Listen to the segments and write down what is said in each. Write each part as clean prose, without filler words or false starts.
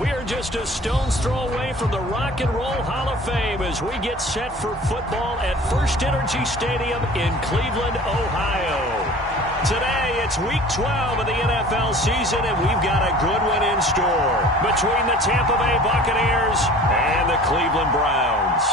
We are just a stone's throw away from the Rock and Roll Hall of Fame as we get set for football at First Energy Stadium in Cleveland, Ohio. Today, it's Week 12 of the NFL season, and we've got a good one in store between the Tampa Bay Buccaneers and the Cleveland Browns.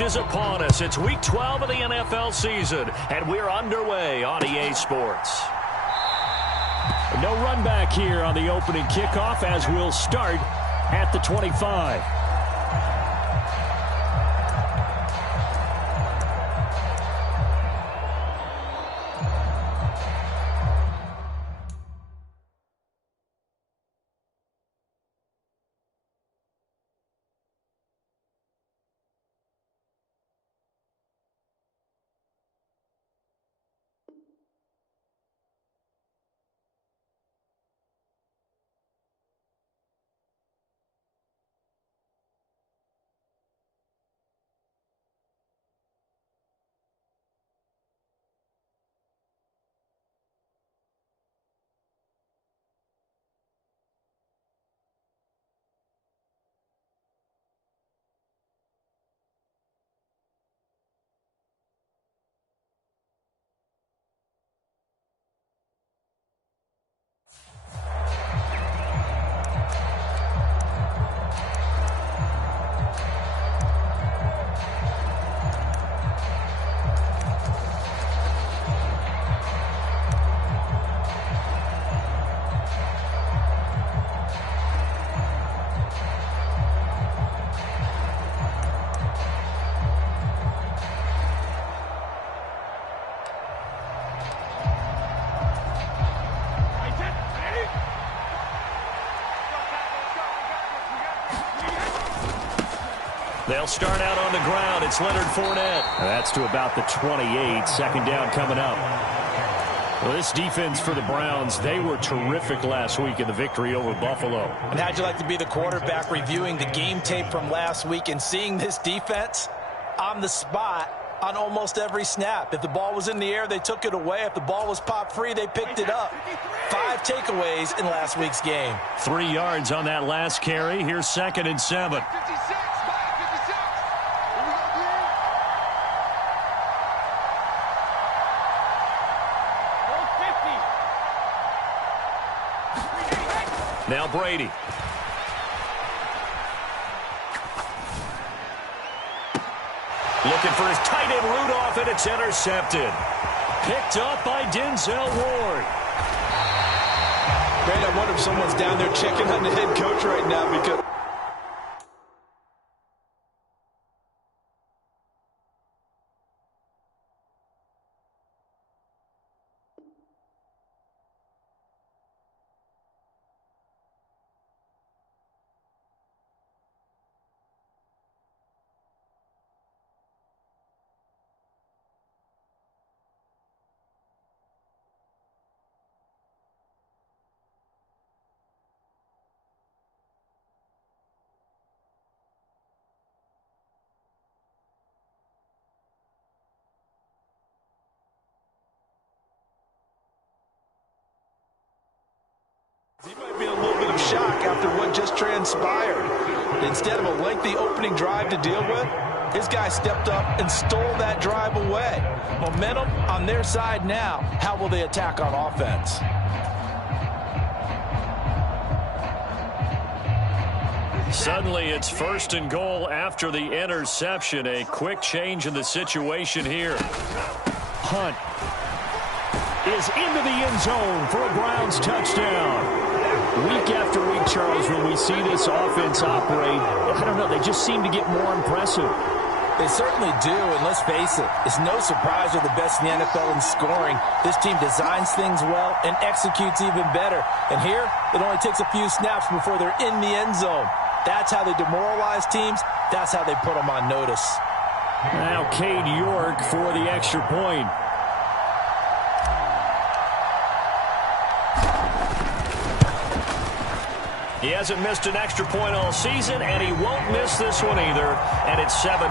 Is upon us. It's Week 12 of the NFL season, and we're underway on EA Sports. No run back here on the opening kickoff as we'll start at the 25. They'll start out on the ground. It's Leonard Fournette. That's to about the 28. Second down coming up. Well, this defense for the Browns, they were terrific last week in the victory over Buffalo. And how'd you like to be the quarterback reviewing the game tape from last week and seeing this defense on the spot on almost every snap? If the ball was in the air, they took it away. If the ball was popped free, they picked it up. 5 takeaways in last week's game. 3 yards on that last carry. Here's 2nd and 7. Now Brady. Looking for his tight end Rudolph, and it's intercepted. Picked up by Denzel Ward. Brady, I wonder if someone's down there checking on the head coach right now because... He might be in a little bit of shock after what just transpired. Instead of a lengthy opening drive to deal with, his guy stepped up and stole that drive away. Momentum on their side now. How will they attack on offense? Suddenly, it's 1st and goal after the interception. A quick change in the situation here. Hunt is into the end zone for a Browns touchdown. Week after week, Charles, when we see this offense operate, I don't know, they just seem to get more impressive. They certainly do, and let's face it, it's no surprise they're the best in the NFL in scoring. This team designs things well and executes even better. And here, it only takes a few snaps before they're in the end zone. That's how they demoralize teams. That's how they put them on notice. Now Cade York for the extra point. He hasn't missed an extra point all season, and he won't miss this one either, and it's 7-0.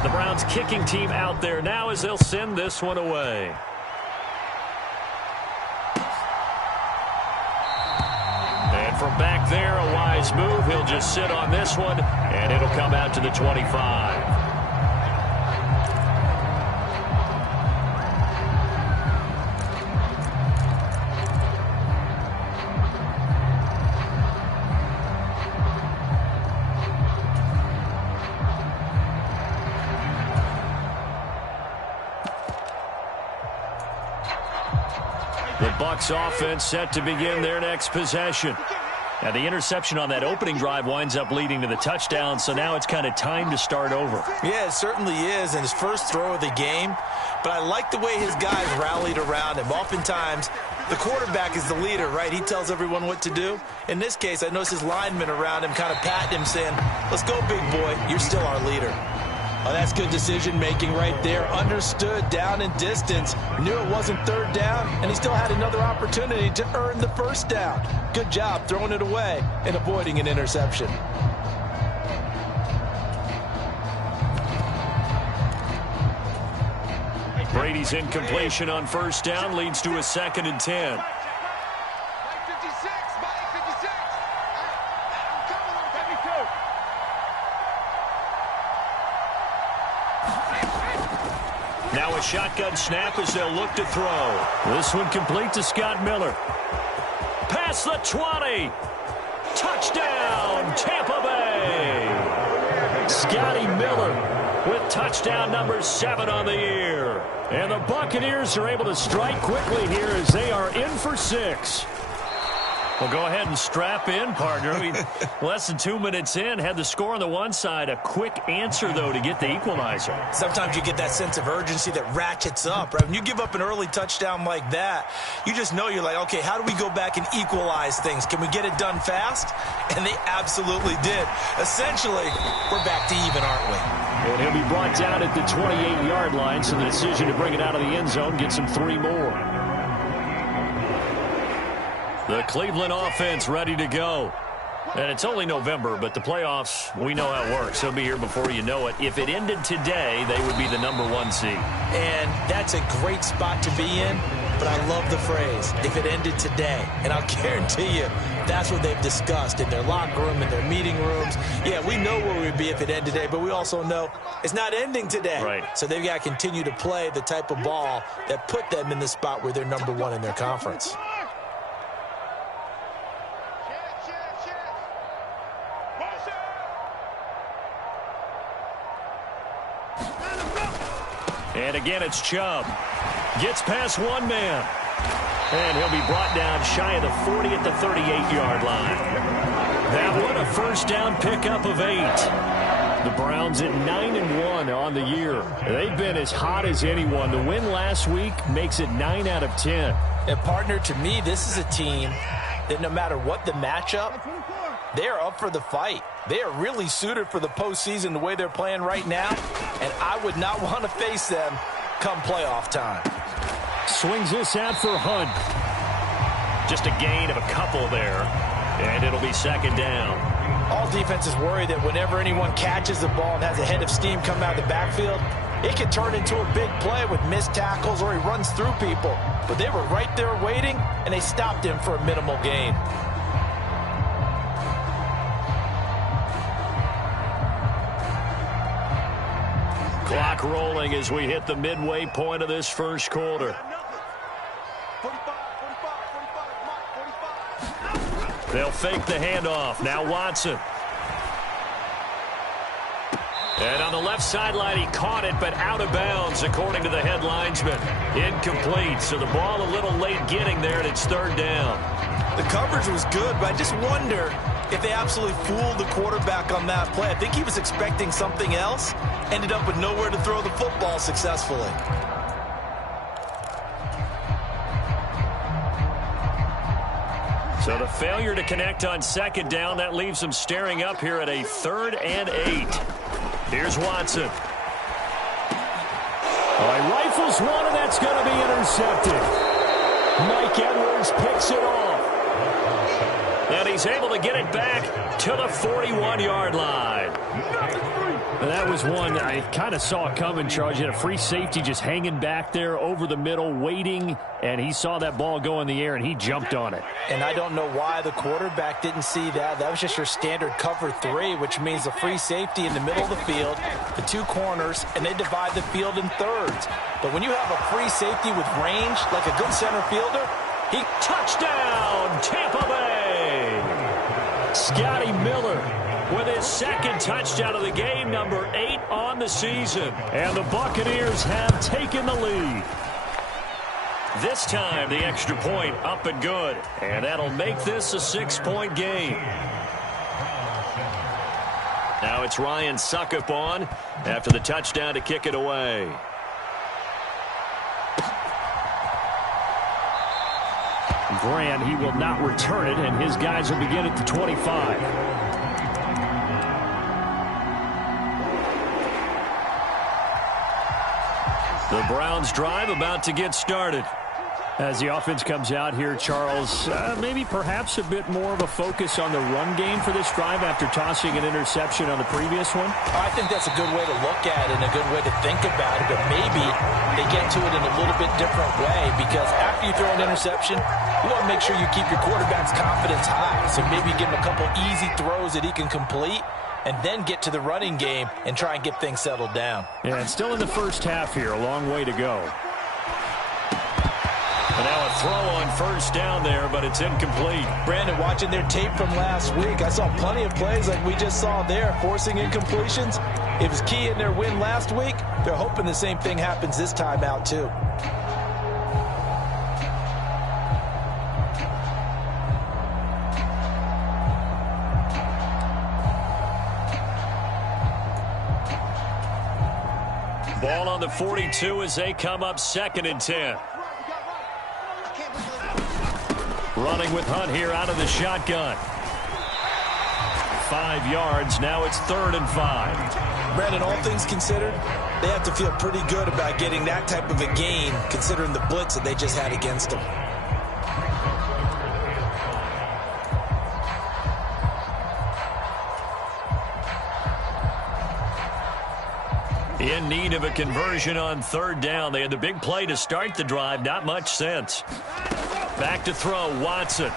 The Browns kicking team out there now as they'll send this one away. And from back there, a wise move. He'll just sit on this one, and it'll come out to the 25. The Bucs offense set to begin their next possession. Now, the interception on that opening drive winds up leading to the touchdown, so now it's kind of time to start over. Yeah, it certainly is, and his first throw of the game. But I like the way his guys rallied around him. Oftentimes, the quarterback is the leader, right? He tells everyone what to do. In this case, I noticed his linemen around him kind of patting him, saying, "Let's go, big boy. You're still our leader." Oh, that's good decision-making right there. Understood down and distance. Knew it wasn't third down, and he still had another opportunity to earn the first down. Good job throwing it away and avoiding an interception. Brady's incompletion on first down leads to a 2nd and 10. Now a shotgun snap as they'll look to throw. This one complete to Scott Miller. Past the 20. Touchdown, Tampa Bay. Scotty Miller with touchdown number 7 on the year. And the Buccaneers are able to strike quickly here as they are in for 6. Well, go ahead and strap in, partner. Less than 2 minutes in, had the score on the one side. A quick answer, though, to get the equalizer. Sometimes you get that sense of urgency that ratchets up, right? When you give up an early touchdown like that, you just know you're like, okay, how do we go back and equalize things? Can we get it done fast? And they absolutely did. Essentially, we're back to even, aren't we? And he'll be brought down at the 28-yard line, so the decision to bring it out of the end zone gets him 3 more. The Cleveland offense ready to go. And it's only November, but the playoffs, we know how it works. They'll be here before you know it. If it ended today, they would be the number 1 seed. And that's a great spot to be in, but I love the phrase, if it ended today. And I'll guarantee you, that's what they've discussed in their locker room, in their meeting rooms. Yeah, we know where we'd be if it ended today, but we also know it's not ending today. Right. So they've got to continue to play the type of ball that put them in the spot where they're number 1 in their conference. And again, it's Chubb. Gets past one man. And he'll be brought down shy of the 40 at the 38-yard line. That one, a first down pickup of 8. The Browns at 9-1 on the year. They've been as hot as anyone. The win last week makes it 9 out of 10. And, partner, to me, this is a team that no matter what the matchup, they're up for the fight. They are really suited for the postseason the way they're playing right now, and I would not want to face them come playoff time. Swings this out for Hunt. Just a gain of a couple there, and it'll be 2nd down. All defenses worry that whenever anyone catches the ball and has a head of steam come out of the backfield, it can turn into a big play with missed tackles or he runs through people. But they were right there waiting, and they stopped him for a minimal gain. Clock rolling as we hit the midway point of this first quarter. They'll fake the handoff. Now Watson. And on the left sideline, he caught it, but out of bounds, according to the head linesman. Incomplete, so the ball a little late getting there, and it's 3rd down. The coverage was good, but I just wonder if they absolutely fooled the quarterback on that play. I think he was expecting something else. Ended up with nowhere to throw the football successfully. So the failure to connect on second down, that leaves them staring up here at a 3rd and 8. Here's Watson. Oh, he rifles one, and that's going to be intercepted. Mike Edwards picks it off. And he's able to get it back to the 41-yard line. And that was one I kind of saw coming, Charles. You had a free safety just hanging back there over the middle, waiting, and he saw that ball go in the air, and he jumped on it. And I don't know why the quarterback didn't see that. That was just your standard cover 3, which means a free safety in the middle of the field, the 2 corners, and they divide the field in thirds. But when you have a free safety with range, like a good center fielder, touchdown, Tampa Bay! Scotty Miller with his 2nd touchdown of the game, number 8 on the season. And the Buccaneers have taken the lead. This time, the extra point up and good. And that'll make this a 6-point game. Now it's Ryan Suckup on after the touchdown to kick it away. Grant, he will not return it, and his guys will begin at the 25. The Browns drive about to get started. As the offense comes out here, Charles, maybe perhaps a bit more of a focus on the run game for this drive after tossing an interception on the previous one? I think that's a good way to look at it and a good way to think about it, but maybe they get to it in a little bit different way, because after you throw an interception, you want to make sure you keep your quarterback's confidence high. So maybe give him a couple easy throws that he can complete, and then get to the running game and try and get things settled down. Yeah, it's still in the first half here. A long way to go. And now a throw on first down there, but it's incomplete. Brandon, watching their tape from last week, I saw plenty of plays like we just saw there, forcing incompletions. It was key in their win last week. They're hoping the same thing happens this time out, too. Ball on the 42 as they come up 2nd and 10. Running with Hunt here out of the shotgun. 5 yards. Now it's 3rd and 5. Brandon, all things considered, they have to feel pretty good about getting that type of a gain, considering the blitz that they just had against them. In need of a conversion on 3rd down. They had the big play to start the drive. Not much sense. Back to throw, Watson.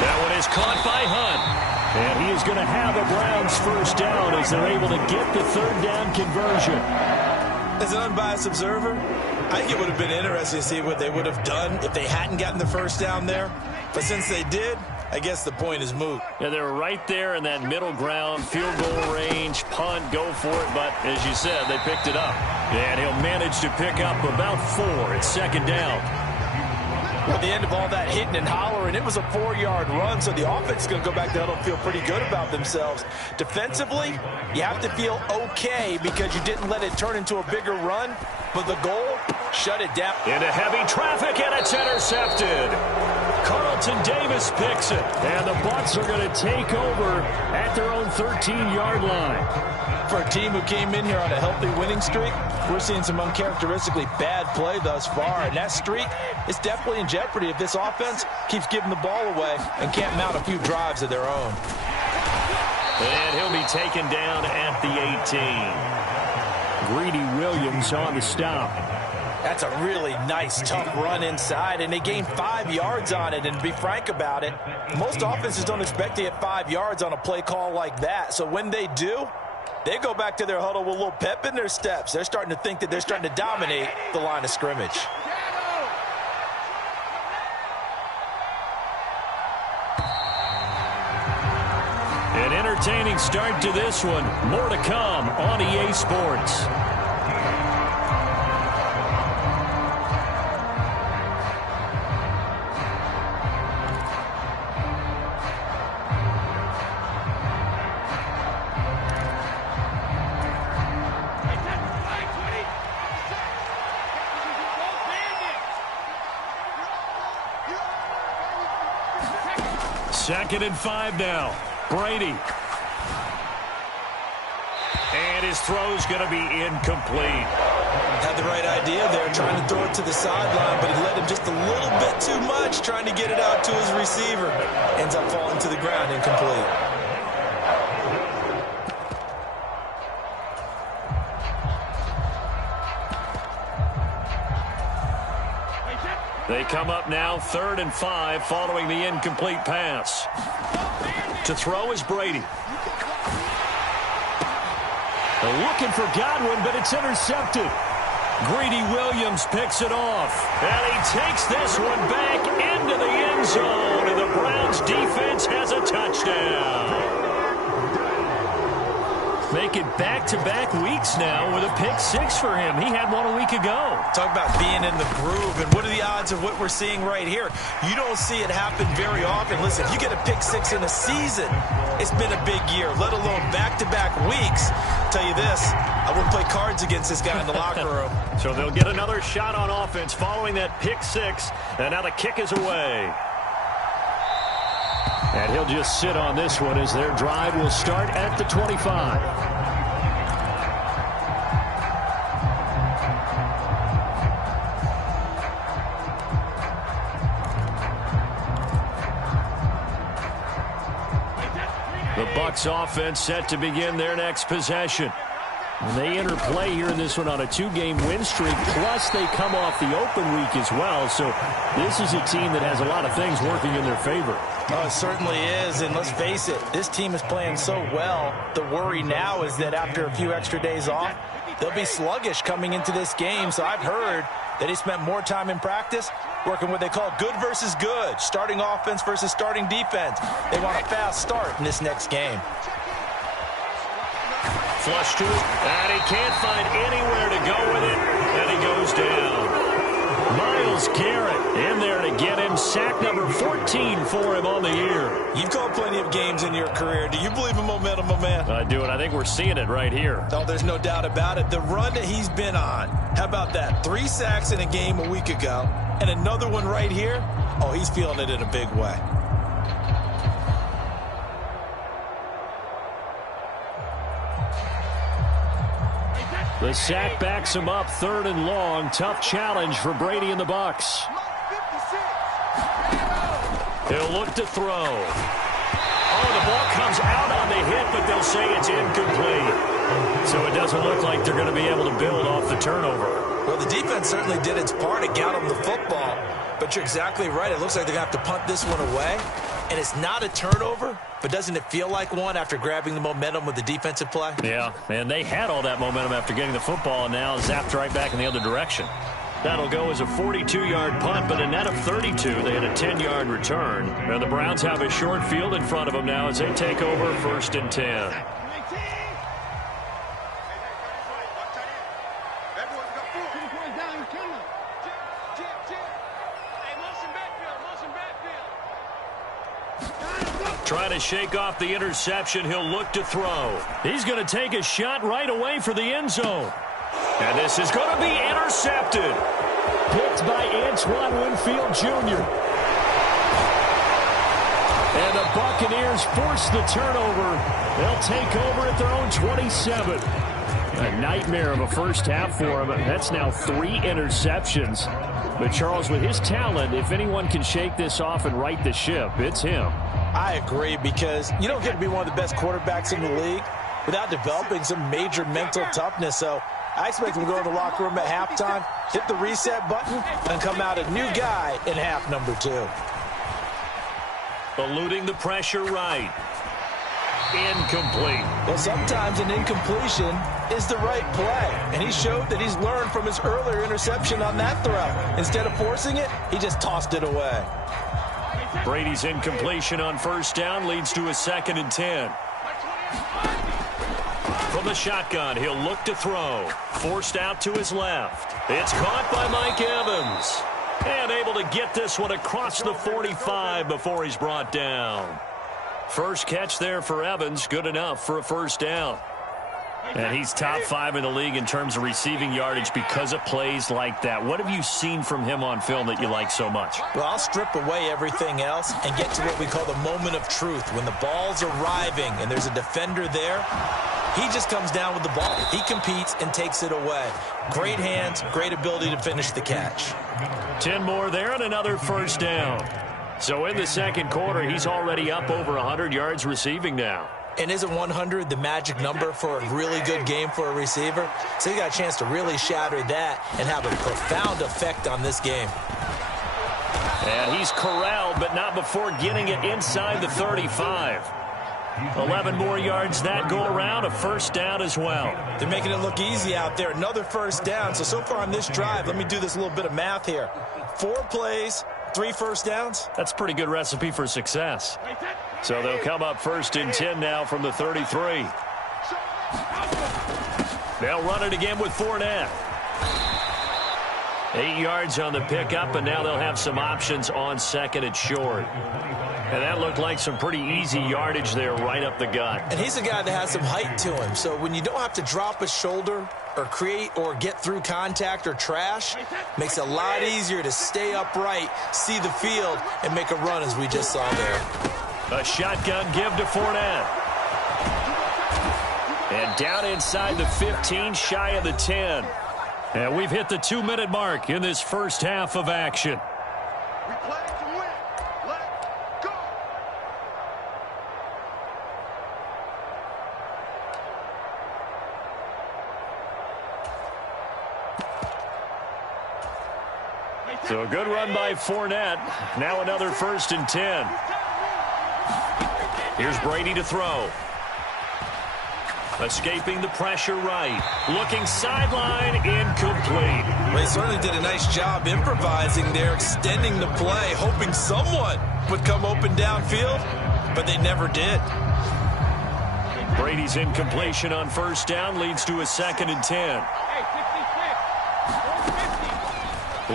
That one is caught by Hunt. And he is going to have the Browns first down as they're able to get the 3rd down conversion. As an unbiased observer, I think it would have been interesting to see what they would have done if they hadn't gotten the first down there. But since they did, I guess the point is moot. Yeah, they were right there in that middle ground, field goal range, punt, go for it. But as you said, they picked it up. And he'll manage to pick up about 4. It's 2nd down. At the end of all that hitting and hollering, it was a 4-yard run, so the offense is going to go back there and feel pretty good about themselves. Defensively, you have to feel okay because you didn't let it turn into a bigger run, but the goal, shut it down. Into heavy traffic, and it's intercepted. Carlton Davis picks it. And the Bucs are going to take over at their own 13-yard line. For a team who came in here on a healthy winning streak, we're seeing some uncharacteristically bad play thus far. And that streak is definitely in jeopardy if this offense keeps giving the ball away and can't mount a few drives of their own. And he'll be taken down at the 18. Greedy Williams on the stop. That's a really nice, tough run inside, and they gained 5 yards on it. And to be frank about it, most offenses don't expect to get 5 yards on a play call like that. So when they do, they go back to their huddle with a little pep in their steps. They're starting to think that they're starting to dominate the line of scrimmage. An entertaining start to this one. More to come on EA Sports. 2nd and 5 now. Brady. And his throw's going to be incomplete. Had the right idea there, trying to throw it to the sideline, but he led him just a little bit too much, trying to get it out to his receiver. Ends up falling to the ground, incomplete. They come up now 3rd and 5 following the incomplete pass. To throw is Brady. They're looking for Godwin, but it's intercepted. Greedy Williams picks it off. And he takes this one back into the end zone. And the Browns defense has a touchdown. Making back-to-back weeks now with a pick-6 for him. He had one a week ago. Talk about being in the groove, and what are the odds of what we're seeing right here? You don't see it happen very often. Listen, if you get a pick-6 in a season, it's been a big year, let alone back-to-back weeks. I'll tell you this, I wouldn't play cards against this guy in the locker room. So they'll get another shot on offense following that pick-6, and now the kick is away. And he'll just sit on this one as their drive will start at the 25. The Bucs offense set to begin their next possession. And they enter play here in this one on a 2-game win streak, plus they come off the open week as well. So this is a team that has a lot of things working in their favor. Oh, it certainly is, and let's face it, this team is playing so well. The worry now is that after a few extra days off, they'll be sluggish coming into this game. So I've heard that he spent more time in practice working what they call good versus good, starting offense versus starting defense. They want a fast start in this next game. Flush to it, and he can't find anywhere to go with it, and he goes down. Myles Garrett in there to get him. Sack number 14 for him on the year. You've called plenty of games in your career. Do you believe in momentum, my man? I do, and I think we're seeing it right here. Oh, there's no doubt about it. The run that he's been on, how about that? 3 sacks in a game a week ago, and another one right here. Oh, he's feeling it in a big way. The sack backs him up, 3rd and long. Tough challenge for Brady and the Bucs. He'll look to throw. Oh, the ball comes out on the hit, but they'll say it's incomplete. So it doesn't look like they're going to be able to build off the turnover. Well, the defense certainly did its part. It got them the football. But you're exactly right. It looks like they're going to have to punt this one away. And it's not a turnover, but doesn't it feel like one after grabbing the momentum with the defensive play? Yeah, and they had all that momentum after getting the football, and now zapped right back in the other direction. That'll go as a 42-yard punt, but a net of 32. They had a 10-yard return. And the Browns have a short field in front of them now as they take over 1st and 10. Trying to shake off the interception. He'll look to throw. He's going to take a shot right away for the end zone. And this is going to be intercepted. Picked by Antoine Winfield Jr. And the Buccaneers force the turnover. They'll take over at their own 27. A nightmare of a first half for him. That's now 3 interceptions. But Charles, with his talent, if anyone can shake this off and right the ship, it's him. I agree, because you don't get to be one of the best quarterbacks in the league without developing some major mental toughness. So I expect him to go in the locker room at halftime, hit the reset button, and come out a new guy in half number 2. Eluding the pressure right. Incomplete. Well, sometimes an incompletion is the right play, and he showed that he's learned from his earlier interception on that throw. Instead of forcing it, he just tossed it away. Brady's incompletion on 1st down leads to a 2nd and 10. From the shotgun, he'll look to throw. Forced out to his left. It's caught by Mike Evans. And able to get this one across the 45 before he's brought down. First catch there for Evans. Good enough for a 1st down. And he's top 5 in the league in terms of receiving yardage because of plays like that. What have you seen from him on film that you like so much? Well, I'll strip away everything else and get to what we call the moment of truth. When the ball's arriving and there's a defender there, he just comes down with the ball. He competes and takes it away. Great hands, great ability to finish the catch. 10 more there and another first down. So in the second quarter, he's already up over 100 yards receiving now. And isn't 100 the magic number for a really good game for a receiver? So he got a chance to really shatter that and have a profound effect on this game. And he's corralled, but not before getting it inside the 35. 11 more yards that go around, a first down as well. They're making it look easy out there. Another first down. So far on this drive, let me do this little bit of math here. 4 plays, 3 first downs. That's a pretty good recipe for success. So they'll come up first and 10 now from the 33. They'll run it again with Fournette. 8 yards on the pickup, and now they'll have some options on second and short. And that looked like some pretty easy yardage there right up the gut. And he's a guy that has some height to him. So when you don't have to drop a shoulder or create or get through contact or trash, makes it a lot easier to stay upright, see the field, and make a run as we just saw there. A shotgun give to Fournette. And down inside the 15, shy of the 10. And we've hit the 2-minute mark in this first half of action. We play to win. Let's go. So a good run by Fournette. Now another first and 10. Here's Brady to throw. Escaping the pressure right. Looking sideline, incomplete. Well, he certainly did a nice job improvising there, extending the play, hoping someone would come open downfield, but they never did. Brady's incompletion on first down leads to a second and 10.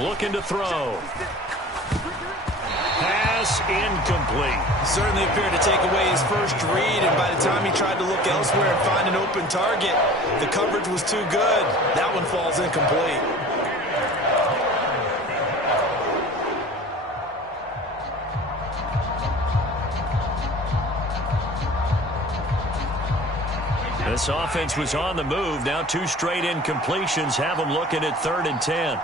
Looking to throw. Pass incomplete. Certainly appeared to take away his first read, and by the time he tried to look elsewhere and find an open target, the coverage was too good. That one falls incomplete. This offense was on the move. Now 2 straight incompletions have them looking at 3rd and 10.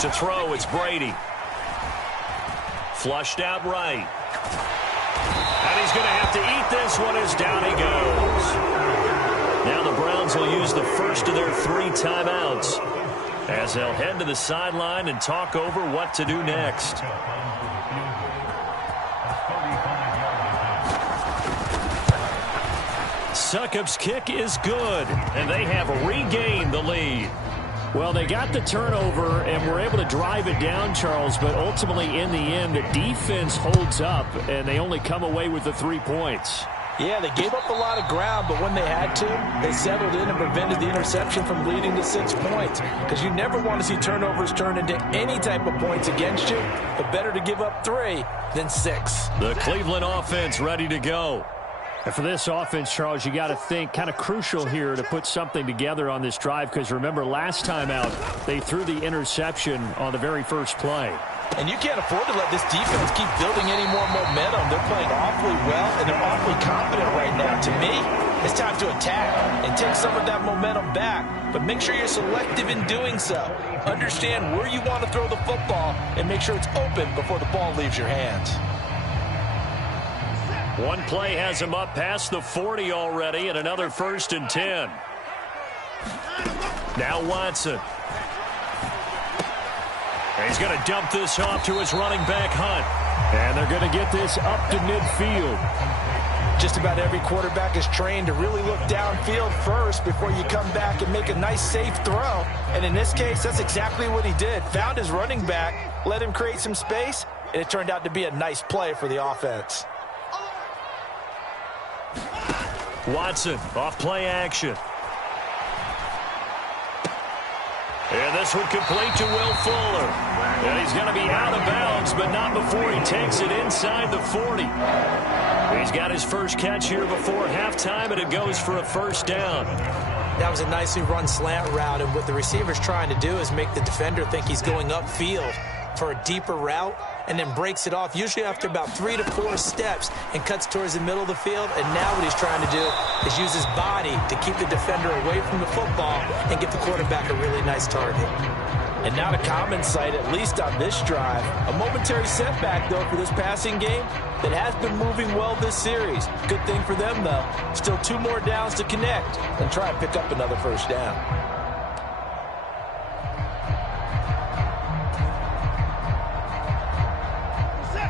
To throw, it's Brady. Flushed out right. And he's going to have to eat this one as down he goes. Now the Browns will use the first of their 3 timeouts as they'll head to the sideline and talk over what to do next. Succop's kick is good, and they have regained the lead. Well, they got the turnover and were able to drive it down, Charles, but ultimately in the end, the defense holds up, and they only come away with the 3 points. Yeah, they gave up a lot of ground, but when they had to, they settled in and prevented the interception from leading to 6 points. Because you never want to see turnovers turn into any type of points against you, but better to give up 3 than 6. The Cleveland offense ready to go. And for this offense, Charles, you got to think kind of crucial here to put something together on this drive, because remember last time out they threw the interception on the very first play. And you can't afford to let this defense keep building any more momentum. They're playing awfully well, and they're awfully confident right now. To me, it's time to attack and take some of that momentum back. But make sure you're selective in doing so. Understand where you want to throw the football and make sure it's open before the ball leaves your hands. One play has him up past the 40 already, and another first and 10. Now Watson. And he's going to dump this off to his running back, Hunt. And they're going to get this up to midfield. Just about every quarterback is trained to really look downfield first before you come back and make a nice, safe throw. And in this case, that's exactly what he did. Found his running back, let him create some space, and it turned out to be a nice play for the offense. Watson, off play action. And And this one complete to Will Fuller. And he's going to be out of bounds, but not before he takes it inside the 40. He's got his first catch here before halftime, and it goes for a first down. That was a nicely run slant route, and what the receiver's trying to do is make the defender think he's going upfield for a deeper route, and then breaks it off, usually after about 3 to 4 steps, and cuts towards the middle of the field. And now what he's trying to do is use his body to keep the defender away from the football and get the quarterback a really nice target. And not a common sight, at least on this drive. A momentary setback, though, for this passing game that has been moving well this series. Good thing for them, though. Still 2 more downs to connect and try and pick up another first down.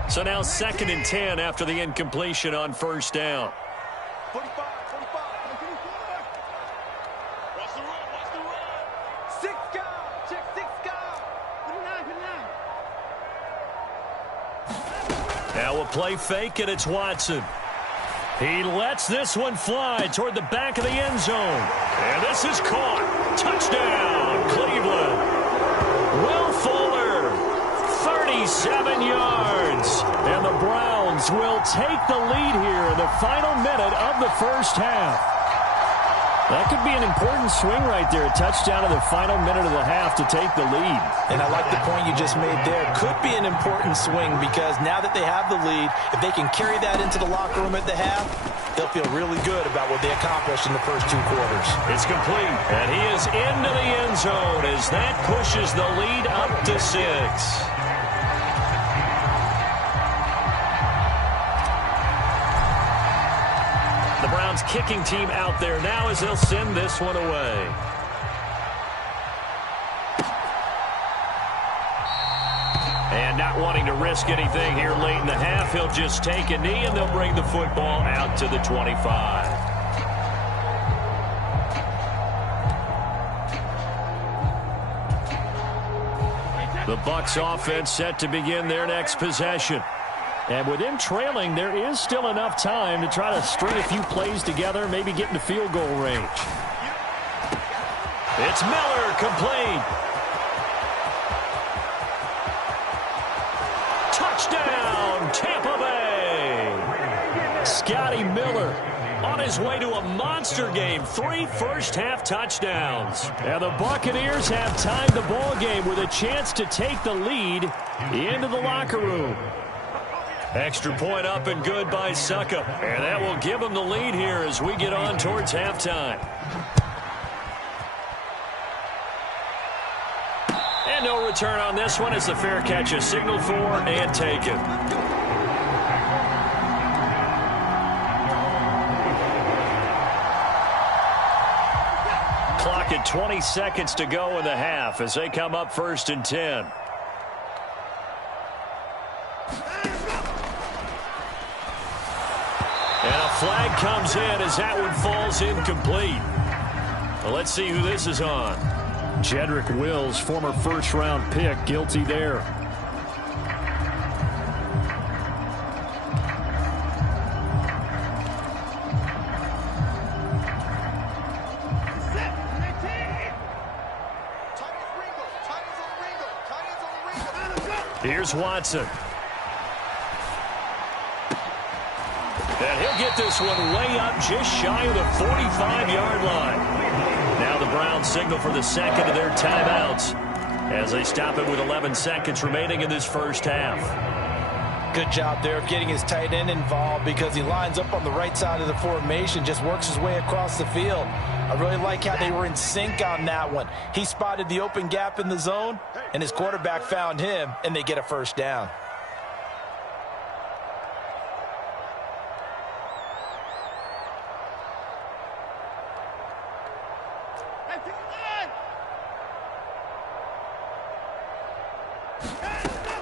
So now 2nd and 10 after the incompletion on first down. 45. Watch the run. 6 guard. Check 6 guard. 59. Now a play fake, and it's Watson. He lets this one fly toward the back of the end zone. And this is caught. Touchdown, Cleveland. Will Fuller, 37 yards. And the Browns will take the lead here in the final minute of the first half. That could be an important swing right there. A touchdown in the final minute of the half to take the lead. And I like the point you just made there. Could be an important swing because now that they have the lead, if they can carry that into the locker room at the half, they'll feel really good about what they accomplished in the first 2 quarters. It's complete, and he is into the end zone as that pushes the lead up to 6. The Browns kicking team out there now as they'll send this one away. And not wanting to risk anything here late in the half, he'll just take a knee and they'll bring the football out to the 25. The Bucs offense set to begin their next possession. And with him trailing, there is still enough time to try to string a few plays together, maybe get into field goal range. It's Miller, complete. Touchdown, Tampa Bay. Scotty Miller on his way to a monster game. 3 first-half touchdowns. And the Buccaneers have tied the ball game with a chance to take the lead into the locker room. Extra point up and good by Suckup. And that will give them the lead here as we get on towards halftime. And no return on this one as the fair catch is signaled for and taken. Clock at 20 seconds to go in the half as they come up 1st and 10. And a flag comes in as that one falls incomplete. Well, let's see who this is on. Jedrick Wills, former first-round pick, guilty there. Here's Watson. And he'll get this one way up just shy of the 45-yard line. Now the Browns signal for the second of their timeouts as they stop it with 11 seconds remaining in this first half. Good job there of getting his tight end involved because he lines up on the right side of the formation, just works his way across the field. I really like how they were in sync on that one. He spotted the open gap in the zone, and his quarterback found him, and they get a first down.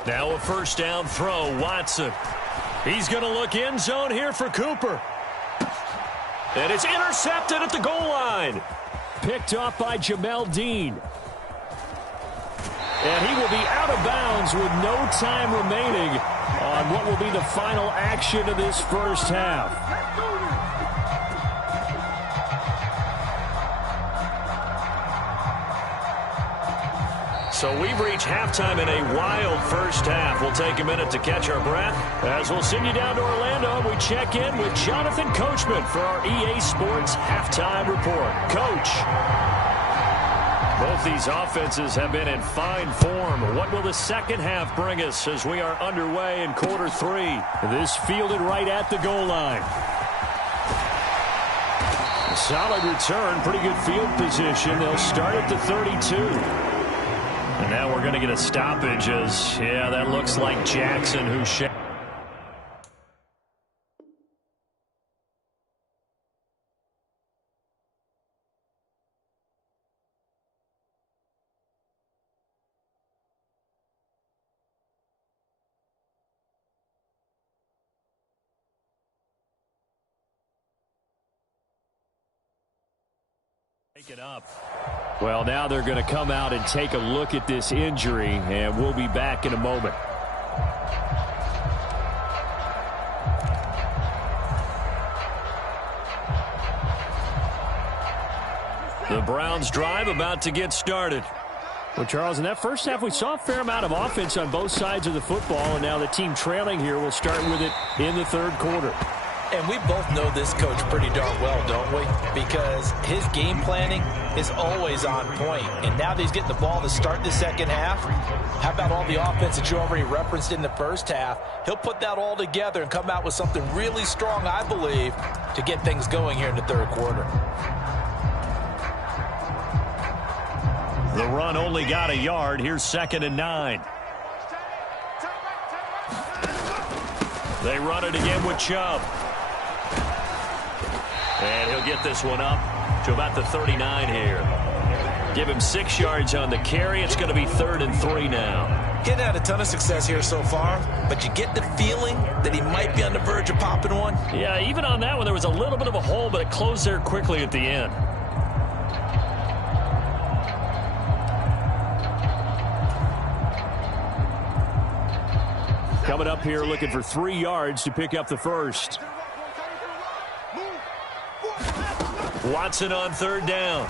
Now a first down throw, Watson. He's going to look end zone here for Cooper. And it's intercepted at the goal line. Picked off by Jamel Dean. And he will be out of bounds with no time remaining on what will be the final action of this first half. So we've reached halftime in a wild first half. We'll take a minute to catch our breath as we'll send you down to Orlando and we check in with Jonathan Coachman for our EA Sports Halftime Report. Coach, both these offenses have been in fine form. What will the second half bring us as we are underway in quarter three? This fielded right at the goal line. A solid return, pretty good field position. They'll start at the 32. And now we're going to get a stoppage as, yeah, that looks like Jackson who it up. Well, now they're going to come out and take a look at this injury, and we'll be back in a moment. The Browns drive about to get started. Well, Charles, in that first half, we saw a fair amount of offense on both sides of the football, and now the team trailing here will start with it in the third quarter. And we both know this coach pretty darn well, don't we? Because his game planning is always on point. And now that he's getting the ball to start the second half, how about all the offense that you already referenced in the first half? He'll put that all together and come out with something really strong, I believe, to get things going here in the third quarter. The run only got a yard. Here's 2nd and 9. They run it again with Chubb. And he'll get this one up to about the 39 here. Give him 6 yards on the carry. It's going to be 3rd and 3 now. Getting had a ton of success here so far, but you get the feeling that he might be on the verge of popping one. Yeah, even on that one, there was a little bit of a hole, but it closed there quickly at the end. Coming up here looking for 3 yards to pick up the first. Watson on 3rd down.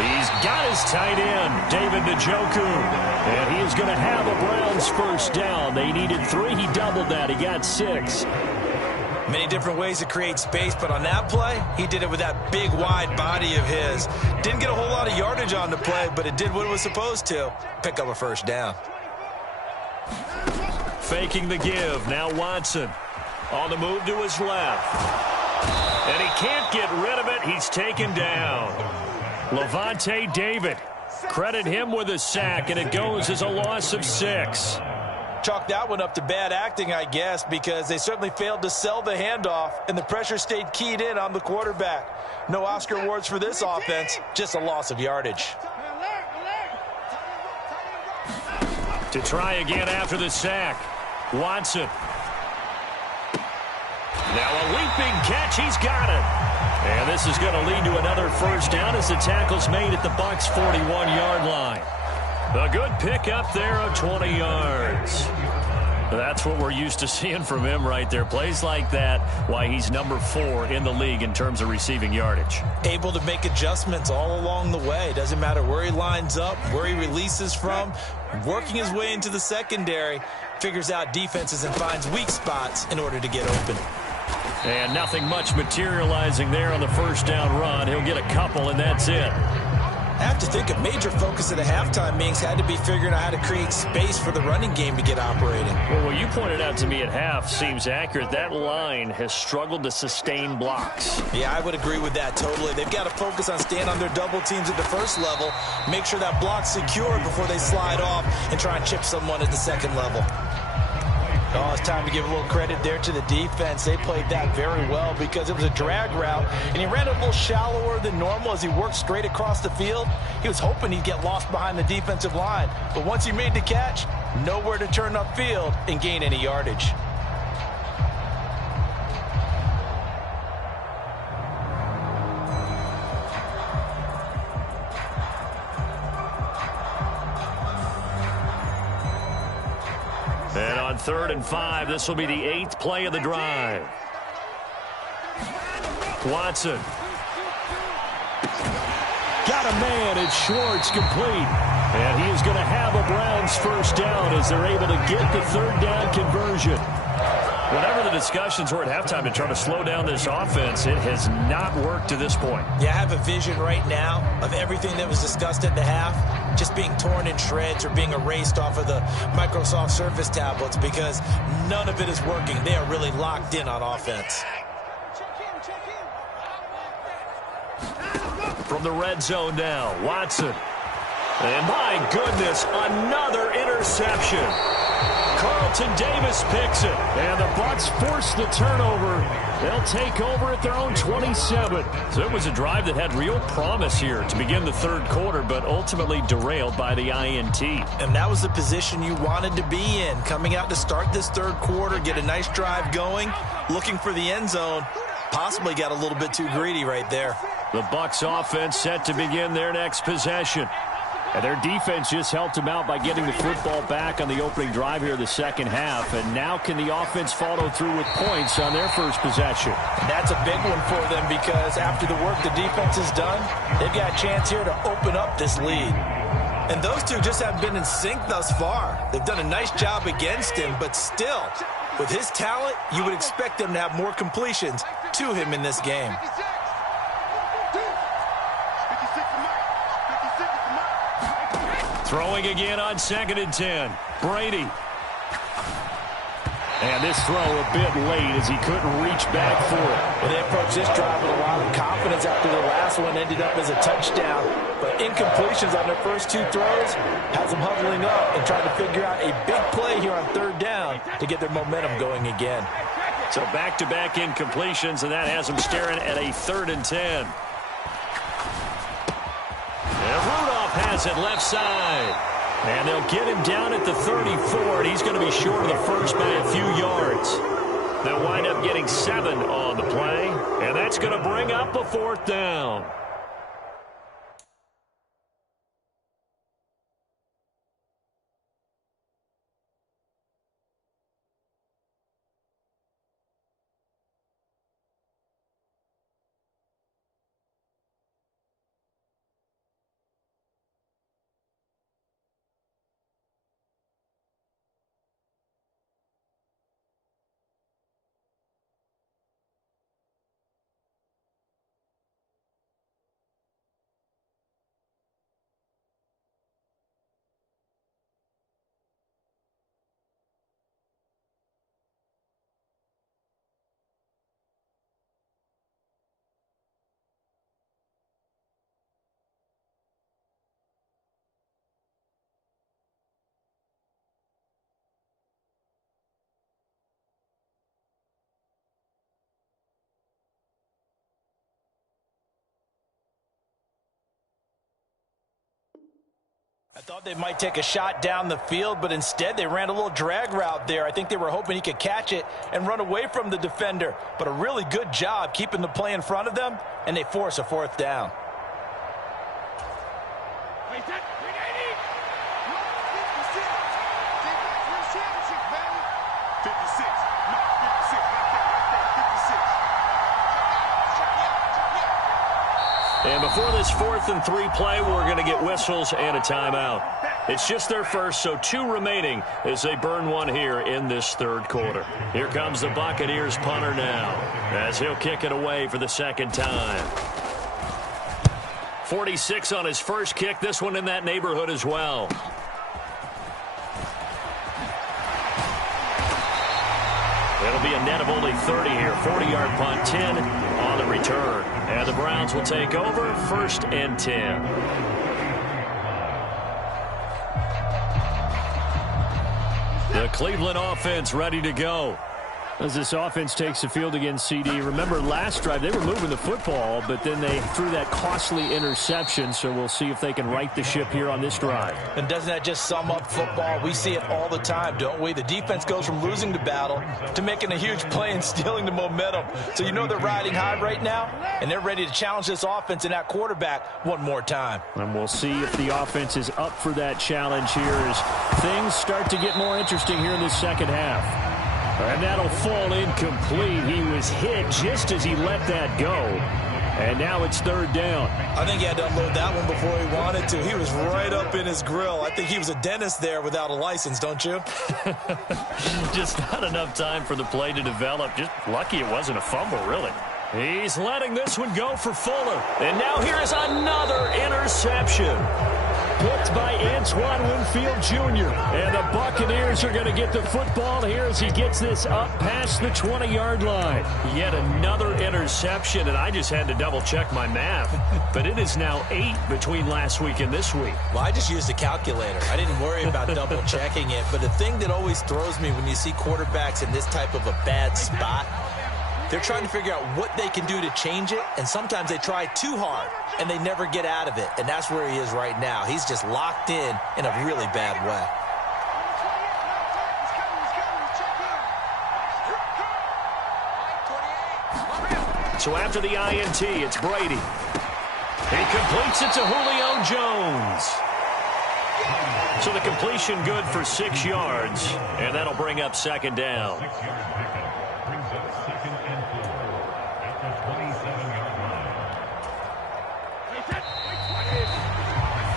He's got his tight end, David Njoku. And he is going to have a Browns first down. They needed 3. He doubled that. He got 6. Many different ways to create space, but on that play, he did it with that big, wide body of his. Didn't get a whole lot of yardage on the play, but it did what it was supposed to. Pick up a first down. Faking the give. Now Watson on the move to his left. And he can't get rid of it. He's taken down. Levante David. Credit him with a sack, and it goes as a loss of 6. Chalk that one up to bad acting, I guess, because they certainly failed to sell the handoff, and the pressure stayed keyed in on the quarterback. No Oscar awards for this offense, just a loss of yardage. To try again after the sack. Watson. Now a leaping catch. He's got it. And this is going to lead to another first down as the tackle's made at the Bucs' 41-yard line. A good pickup there of 20 yards. That's what we're used to seeing from him right there. Plays like that, why he's number 4 in the league in terms of receiving yardage. Able to make adjustments all along the way. Doesn't matter where he lines up, where he releases from. Working his way into the secondary. Figures out defenses and finds weak spots in order to get open. And nothing much materializing there on the first down run. He'll get a couple, and that's it. I have to think a major focus of the halftime meetings had to be figuring out how to create space for the running game to get operating. Well, what you pointed out to me at half seems accurate. That line has struggled to sustain blocks. Yeah, I would agree with that totally. They've got to focus on staying on their double teams at the first level, make sure that block's secure before they slide off and try and chip someone at the second level. Oh, it's time to give a little credit there to the defense. They played that very well because it was a drag route, and he ran a little shallower than normal as he worked straight across the field. He was hoping he'd get lost behind the defensive line, but once he made the catch, nowhere to turn upfield and gain any yardage. And on 3rd and 5, this will be the 8th play of the drive. Watson. Got a man. It's Schwartz complete. And he is going to have a Browns first down as they're able to get the third down conversion. Whatever the discussions were at halftime to try to slow down this offense, it has not worked to this point. Yeah, I have a vision right now of everything that was discussed at the half just being torn in shreds or being erased off of the Microsoft Surface tablets because none of it is working. They are really locked in on offense. From the red zone now, Watson. And my goodness, another interception. Carlton Davis picks it. And the Bucs force the turnover. They'll take over at their own 27. So it was a drive that had real promise here to begin the third quarter, but ultimately derailed by the INT. And that was the position you wanted to be in. Coming out to start this third quarter, get a nice drive going, looking for the end zone. Possibly got a little bit too greedy right there. The Bucs offense set to begin their next possession. And their defense just helped them out by getting the football back on the opening drive here in the second half. And now can the offense follow through with points on their first possession? And that's a big one for them because after the work the defense has done, they've got a chance here to open up this lead. And those two just haven't been in sync thus far. They've done a nice job against him, but still, with his talent, you would expect them to have more completions to him in this game. Throwing again on 2nd and 10. Brady. And this throw a bit late as he couldn't reach back for it. Well, they approached this drive with a lot of confidence after the last one ended up as a touchdown. But incompletions on their first two throws has them huddling up and trying to figure out a big play here on third down to get their momentum going again. So back-to-back incompletions, and that has them staring at a 3rd and 10. And Rudolph has it left side. And they'll get him down at the 34, and he's going to be short of the first by a few yards. They'll wind up getting 7 on the play, and that's going to bring up a 4th down. I thought they might take a shot down the field, but instead they ran a little drag route there. I think they were hoping he could catch it and run away from the defender. But a really good job keeping the play in front of them, and they force a 4th down. And before this 4th and 3 play, we're going to get whistles and a timeout. It's just their first, so 2 remaining as they burn one here in this third quarter. Here comes the Buccaneers punter now as he'll kick it away for the second time. 46 on his first kick, this one in that neighborhood as well. It'll be a net of only 30 here. 40-yard punt, 10 on the return. And the Browns will take over 1st and 10. The Cleveland offense ready to go. As this offense takes the field against CD, remember last drive they were moving the football, but then they threw that costly interception, so we'll see if they can right the ship here on this drive. And doesn't that just sum up football? We see it all the time, don't we? The defense goes from losing the battle to making a huge play and stealing the momentum. So you know they're riding high right now, and they're ready to challenge this offense and that quarterback one more time. And we'll see if the offense is up for that challenge here as things start to get more interesting here in the second half. And that'll fall incomplete. He was hit just as he let that go. And now it's third down. I think he had to unload that one before he wanted to. He was right up in his grill. I think he was a dentist there without a license, don't you? Just not enough time for the play to develop. Just lucky it wasn't a fumble, really. He's letting this one go for Fuller. And now here is another interception. Picked by Antoine Winfield Jr. And the Buccaneers are going to get the football here as he gets this up past the 20-yard line. Yet another interception, and I just had to double-check my math. But it is now 8 between last week and this week. Well, I just used a calculator. I didn't worry about double-checking it. But the thing that always throws me when you see quarterbacks in this type of a bad spot, they're trying to figure out what they can do to change it, and sometimes they try too hard, and they never get out of it, and that's where he is right now. He's just locked in a really bad way. So after the INT, it's Brady. He completes it to Julio Jones. So the completion good for 6 yards, and that'll bring up second down.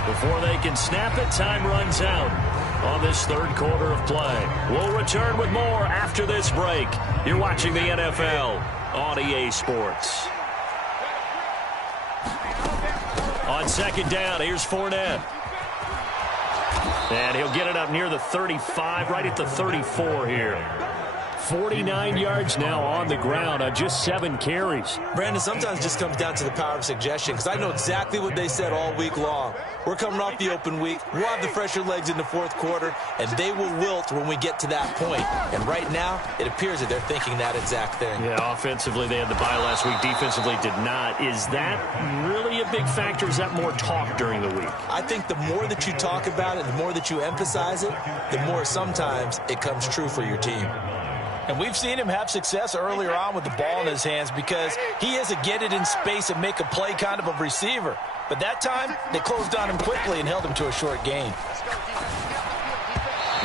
Before they can snap it, time runs out on this third quarter of play. We'll return with more after this break. You're watching the NFL on EA Sports. On second down, here's Fournette. And he'll get it up near the 35, right at the 34 here. 49 yards now on the ground on just 7 carries. Brandon, sometimes it just comes down to the power of suggestion, because I know exactly what they said all week long. We're coming off the open week. We'll have the fresher legs in the fourth quarter, and they will wilt when we get to that point. And right now, it appears that they're thinking that exact thing. Yeah, offensively, they had the bye last week. Defensively, did not. Is that really a big factor? Is that more talk during the week? I think the more that you talk about it, the more that you emphasize it, the more sometimes it comes true for your team. And we've seen him have success earlier on with the ball in his hands because he is a get it in space and make a play kind of a receiver. But that time, they closed on him quickly and held him to a short gain.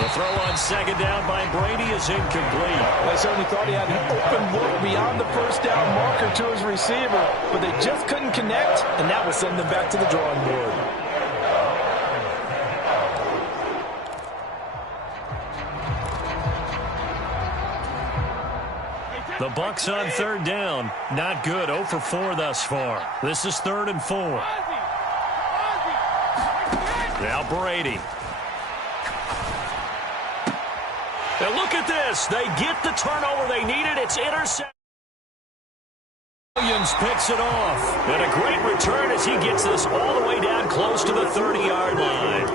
The throw on second down by Brady is incomplete. I certainly thought he had an open look beyond the first down marker to his receiver, but they just couldn't connect, and that will send them back to the drawing board. The Bucs on third down. Not good. 0 for 4 thus far. This is 3rd and 4. Now Brady. And look at this. They get the turnover they needed. It's intercepted. Williams picks it off. And a great return as he gets this all the way down close to the 30-yard line.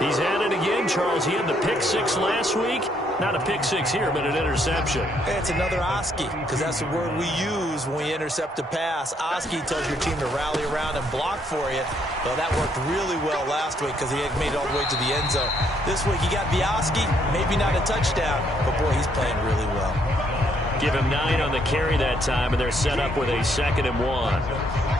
He's at it again, Charles. He had the pick 6 last week. Not a pick 6 here, but an interception. It's another Oski, because that's the word we use when we intercept a pass. Oski tells your team to rally around and block for you. Well, that worked really well last week because he had made it all the way to the end zone. This week, he got Oski, maybe not a touchdown, but boy, he's playing really well. Give him 9 on the carry that time, and they're set up with a 2nd and 1.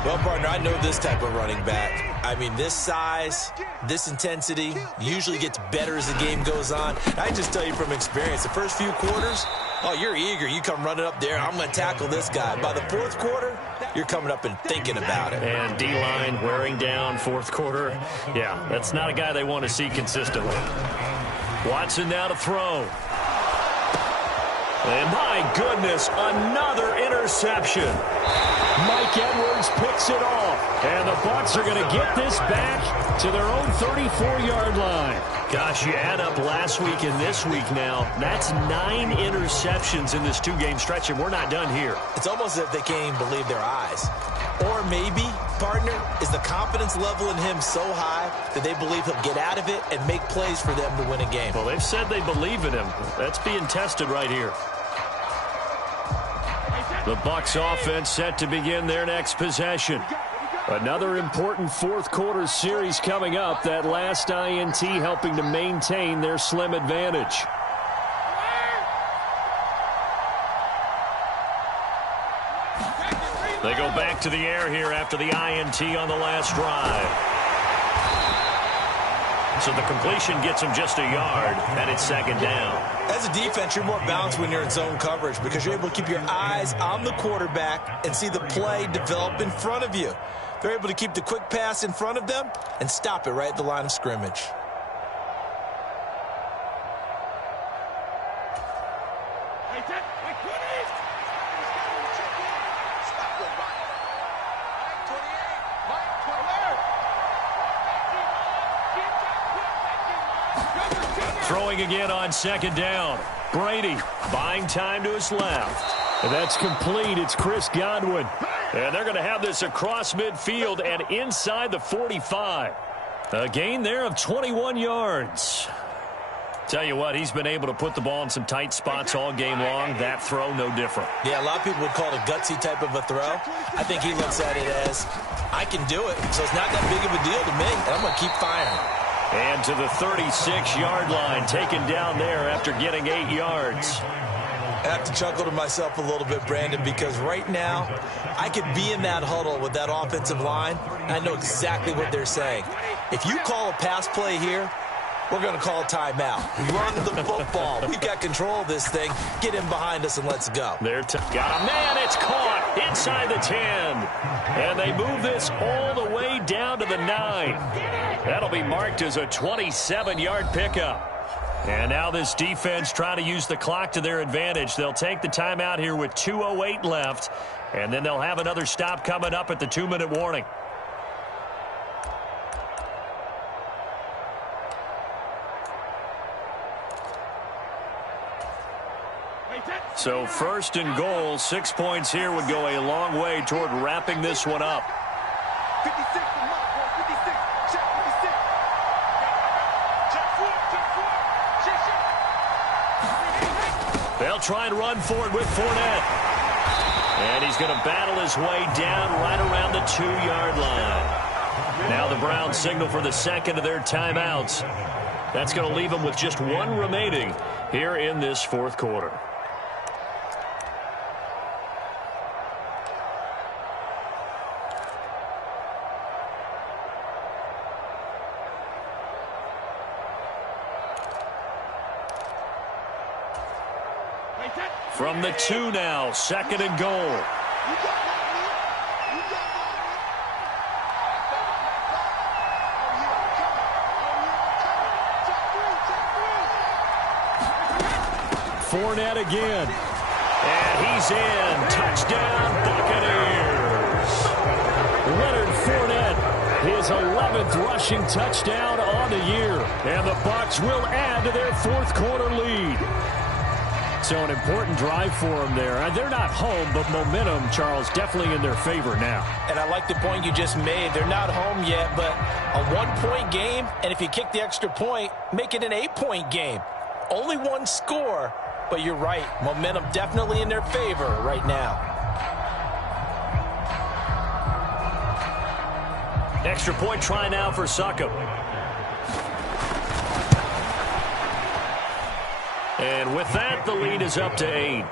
Well, partner, I know this type of running back. I mean, this size, this intensity usually gets better as the game goes on. I just tell you from experience, the first few quarters, oh, you're eager. You come running up there, I'm going to tackle this guy. By the fourth quarter, you're coming up and thinking about it. And D-line wearing down fourth quarter. Yeah, that's not a guy they want to see consistently. Watson now to throw. And my goodness, another interception. Mike Edwards picks it off. And the Bucs are going to get this back to their own 34-yard line. Gosh, you add up last week and this week now. That's 9 interceptions in this 2-game stretch, and we're not done here. It's almost as if they can't even believe their eyes. Or maybe, partner, is the confidence level in him so high that they believe he'll get out of it and make plays for them to win a game. Well, they've said they believe in him. That's being tested right here. The Bucs offense set to begin their next possession. Another important fourth quarter series coming up. That last INT helping to maintain their slim advantage. They go back to the air here after the INT on the last drive. So the completion gets him just a yard, and it's second down. As a defense, you're more balanced when you're in zone coverage because you're able to keep your eyes on the quarterback and see the play develop in front of you. They're able to keep the quick pass in front of them and stop it right at the line of scrimmage. Throwing again on second down. Brady buying time to his left. And that's complete. It's Chris Godwin. And they're going to have this across midfield and inside the 45. A gain there of 21 yards. Tell you what, he's been able to put the ball in some tight spots all game long. That throw, no different. Yeah, a lot of people would call it a gutsy type of a throw. I think he looks at it as, I can do it, so it's not that big of a deal to me, and I'm going to keep firing. And to the 36-yard line, taken down there after getting 8 yards. I have to chuckle to myself a little bit, Brandon, because right now I could be in that huddle with that offensive line, and I know exactly what they're saying. If you call a pass play here, we're going to call a timeout. Run the football. We've got control of this thing. Get him behind us and let's go. Got a man. It's caught inside the 10. And they move this all the way down to the 9. That'll be marked as a 27-yard pickup. And now this defense trying to use the clock to their advantage. They'll take the timeout here with 2:08 left. And then they'll have another stop coming up at the 2-minute warning. So first and goal, 6 points here would go a long way toward wrapping this one up. 56 for Mark, 56. Check 56. Check 4. They'll try and run forward with Fournette. And he's going to battle his way down right around the 2-yard line. Now the Browns signal for the second of their timeouts. That's going to leave them with just one remaining here in this fourth quarter. From the 2 now, second and goal. 'Fournette again. And he's in. Touchdown, Buccaneers. Leonard Fournette, his 11th rushing touchdown on the year. And the Bucs will add to their fourth quarter lead. So an important drive for them there. They're not home, but momentum, Charles, definitely in their favor now. And I like the point you just made. They're not home yet, but a 1-point game, and if you kick the extra point, make it an 8-point game. Only one score, but you're right. Momentum definitely in their favor right now. Extra point try now for Succop. And with that, the lead is up to 8.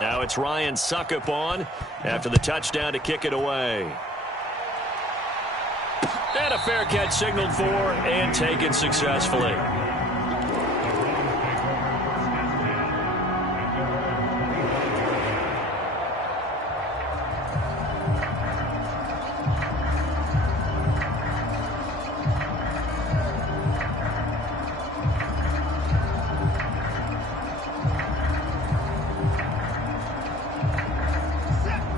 Now it's Ryan Succop on after the touchdown to kick it away. And a fair catch signaled for and taken successfully.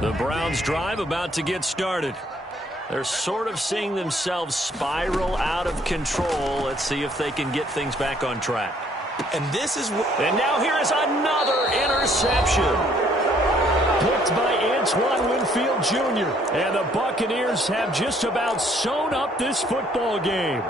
The Browns drive about to get started. They're sort of seeing themselves spiral out of control. Let's see if they can get things back on track. And this is and now here is another interception. Picked by Antoine Winfield Jr. And the Buccaneers have just about sewn up this football game.